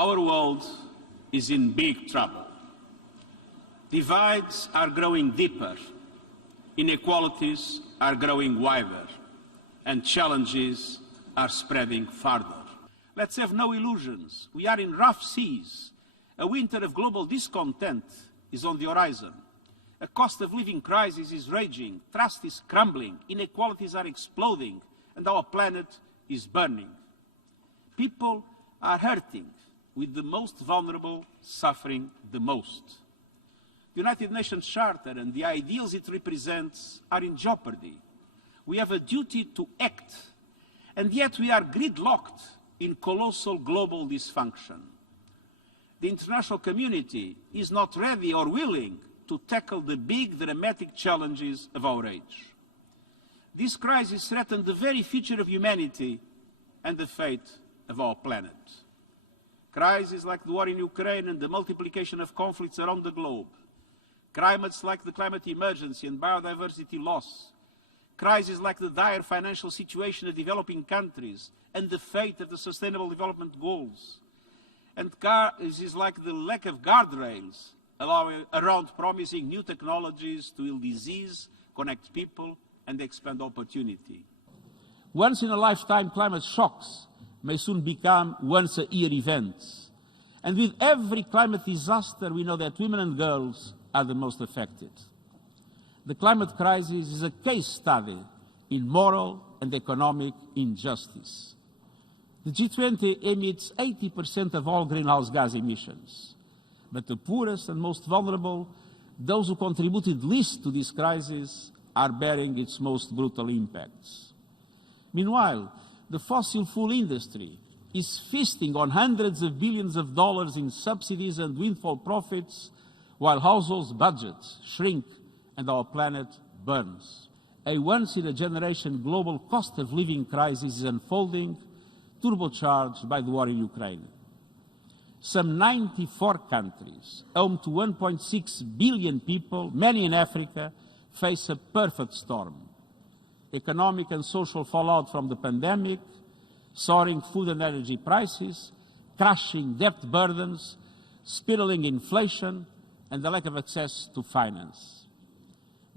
Our world is in big trouble. Divides are growing deeper, inequalities are growing wider, and challenges are spreading farther. Let's have no illusions. We are in rough seas. A winter of global discontent is on the horizon. A cost of living crisis is raging, trust is crumbling, inequalities are exploding, and our planet is burning. People are hurting, with the most vulnerable suffering the most. The United Nations Charter and the ideals it represents are in jeopardy. We have a duty to act, and yet we are gridlocked in colossal global dysfunction. The international community is not ready or willing to tackle the big, dramatic challenges of our age. This crisis threatens the very future of humanity and the fate of our planet. Crises like the war in Ukraine and the multiplication of conflicts around the globe, climates like the climate emergency and biodiversity loss, crises like the dire financial situation of developing countries and the fate of the Sustainable Development Goals, and crises like the lack of guardrails around promising new technologies to heal disease, connect people, and expand opportunity. Once-in-a-lifetime climate shocks may soon become once-a-year events. And with every climate disaster, we know that women and girls are the most affected. The climate crisis is a case study in moral and economic injustice. The G20 emits 80% of all greenhouse gas emissions. But the poorest and most vulnerable, those who contributed least to this crisis, are bearing its most brutal impacts. Meanwhile, the fossil fuel industry is feasting on hundreds of billions of dollars in subsidies and windfall profits, while households' budgets shrink and our planet burns. A once-in-a-generation global cost of living crisis is unfolding, turbocharged by the war in Ukraine. Some 94 countries, home to 1.6 billion people, many in Africa, face a perfect storm. Economic and social fallout from the pandemic, soaring food and energy prices, crushing debt burdens, spiraling inflation, and the lack of access to finance.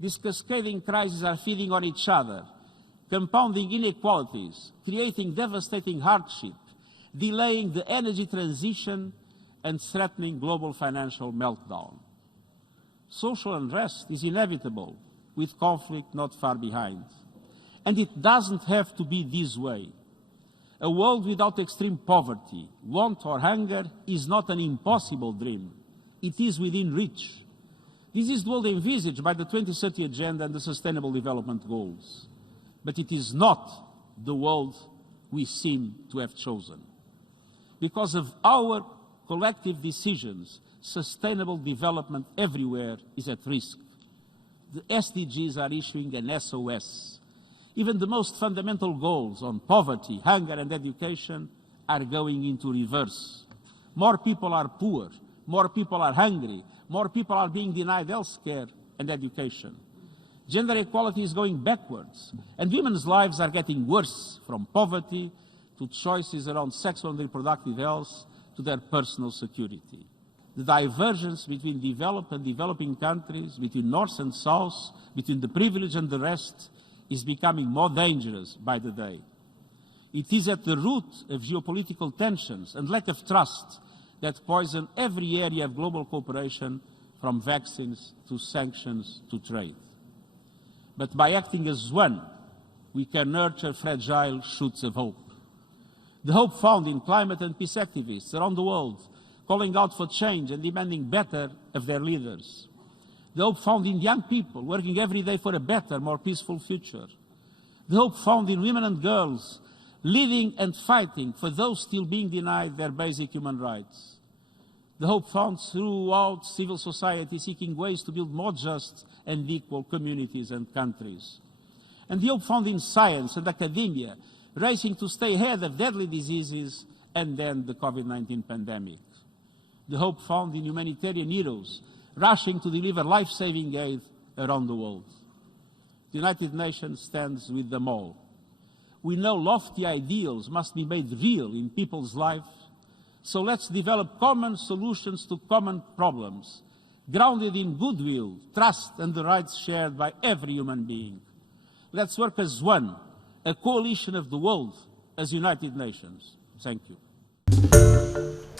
These cascading crises are feeding on each other, compounding inequalities, creating devastating hardship, delaying the energy transition, and threatening global financial meltdown. Social unrest is inevitable, with conflict not far behind. And it doesn't have to be this way. A world without extreme poverty, want or hunger is not an impossible dream. It is within reach. This is the world envisaged by the 2030 Agenda and the Sustainable Development Goals. But it is not the world we seem to have chosen. Because of our collective decisions, sustainable development everywhere is at risk. The SDGs are issuing an SOS. Even the most fundamental goals on poverty, hunger and education are going into reverse. More people are poor, more people are hungry, more people are being denied health care and education. Gender equality is going backwards, and women's lives are getting worse, from poverty to choices around sexual and reproductive health to their personal security. The divergence between developed and developing countries, between North and South, between the privileged and the rest, is becoming more dangerous by the day. It is at the root of geopolitical tensions and lack of trust that poison every area of global cooperation, from vaccines to sanctions to trade. But by acting as one, we can nurture fragile shoots of hope. The hope found in climate and peace activists around the world, calling out for change and demanding better of their leaders. The hope found in young people working every day for a better, more peaceful future. The hope found in women and girls leading and fighting for those still being denied their basic human rights. The hope found throughout civil society seeking ways to build more just and equal communities and countries. And the hope found in science and academia racing to stay ahead of deadly diseases and then the COVID-19 pandemic. The hope found in humanitarian heroes rushing to deliver life-saving aid around the world. The United Nations stands with them all. We know lofty ideals must be made real in people's lives, So let's develop common solutions to common problems, grounded in goodwill, trust, and the rights shared by every human being. Let's work as one, a coalition of the world, as United Nations. Thank you.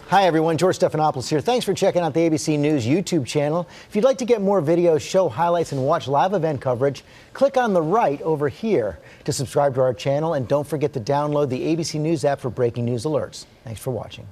Hi, everyone. George Stephanopoulos here. Thanks for checking out the ABC News YouTube channel. If you'd like to get more videos, show highlights, and watch live event coverage, click on the right over here to subscribe to our channel. And don't forget to download the ABC News app for breaking news alerts. Thanks for watching.